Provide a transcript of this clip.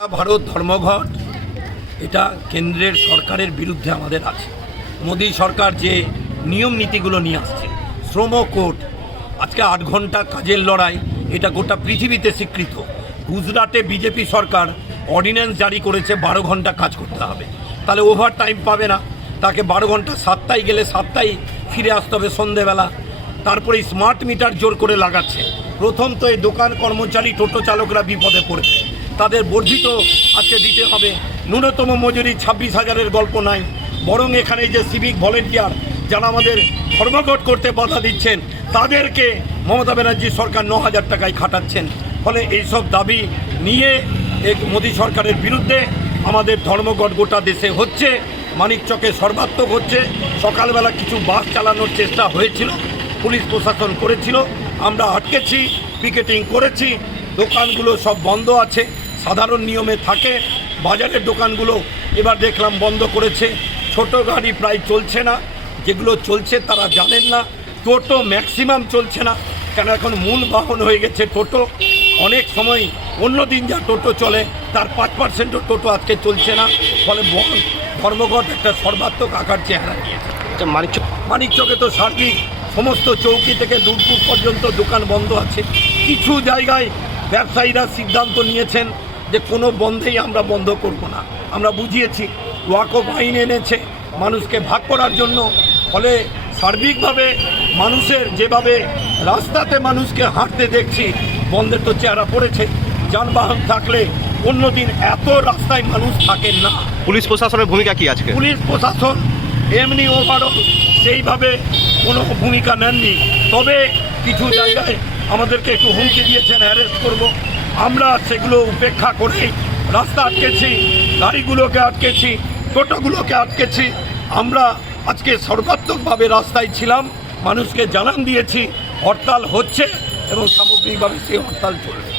ভারত ধর্মঘট এটা কেন্দ্রের সরকারের বিরুদ্ধে আমাদের আছে। মোদী সরকার যে নিয়ম নীতিগুলো নিয়ে আসছে, শ্রম কোড, আজকে 8 ঘন্টা কাজের লড়াই, এটা গোটা পৃথিবীতে স্বীকৃত। গুজরাটে বিজেপি সরকার অর্ডিন্যান্স জারি করেছে 12 ঘন্টা কাজ করতে হবে, তাহলে ওভার টাইম পাবে না, তাকে 12 ঘন্টা 7টায় গেলে 7টায় ফিরে আসতে হবে সন্ধেবেলা। তারপরে স্মার্ট মিটার জোর করে লাগাচ্ছে। প্রথম তো এই দোকান কর্মচারী টোটো চালকরা বিপদে পড়বে, তাদের বর্ধিত আজকে দিতে হবে। ন্যূনতম মজুরি 26,000-এর গল্প নাই, বরং এখানে যে সিভিক ভলেন্টিয়ার যারা আমাদের ধর্মঘট করতে বাধা দিচ্ছেন, তাদেরকে মমতা ব্যানার্জি সরকার 9,000 টাকায় খাটাচ্ছেন। ফলে এইসব দাবি নিয়ে এক মোদী সরকারের বিরুদ্ধে আমাদের ধর্মঘট গোটা দেশে হচ্ছে। মানিকচকে সর্বাত্মক হচ্ছে। সকালবেলা কিছু বাস চালানোর চেষ্টা হয়েছিল, পুলিশ প্রশাসন করেছিল, আমরা আটকেছি, পিকেটিং করেছি। দোকানগুলো সব বন্ধ আছে, সাধারণ নিয়মে থাকে। বাজারের দোকানগুলো এবার দেখলাম বন্ধ করেছে। ছোট গাড়ি প্রায় চলছে না, যেগুলো চলছে তারা জানেন না। টোটো ম্যাক্সিমাম চলছে না, কেন এখন মূল বাহন হয়ে গেছে টোটো। অনেক সময় অন্য দিন যা টোটো চলে তার 5%ও টোটো আজকে চলছে না। ফলে ধর্মঘট একটা সর্বাত্মক আকার চেহারা নিয়েছে। মানিকচকে তো সার্বিক সমস্ত চৌকি থেকে দূরপুর পর্যন্ত দোকান বন্ধ আছে। কিছু জায়গায় ব্যবসায়ীরা সিদ্ধান্ত নিয়েছেন যে কোনো বন্ধেই আমরা বন্ধ করব না। আমরা বুঝিয়েছি, ওয়াকফ আইন এনেছে মানুষকে ভাগ করার জন্য। ফলে সার্বিকভাবে মানুষের যেভাবে রাস্তাতে মানুষকে হাঁটতে দেখছি, বন্ধের তো চেহারা পড়েছে। যানবাহন থাকলে অন্যদিন এত রাস্তায় মানুষ থাকেন না। পুলিশ প্রশাসনের ভূমিকা কি আজকে? পুলিশ প্রশাসন এমনি ওভারঅল সেইভাবে কোনো ভূমিকা নেননি, তবে কিছু জায়গায় আমাদেরকে একটু হুমকি দিয়েছেন অ্যারেস্ট করব। আমরা সেগুলো উপেক্ষা করে রাস্তা আটকেছি, গাড়িগুলোকে আটকেছি, টোটোগুলোকে আটকেছি। আমরা আজকে সর্বাত্মকভাবে রাস্তায় ছিলাম, মানুষকে জানান দিয়েছি হরতাল হচ্ছে এবং সামগ্রিকভাবে সেই হরতাল চলবে।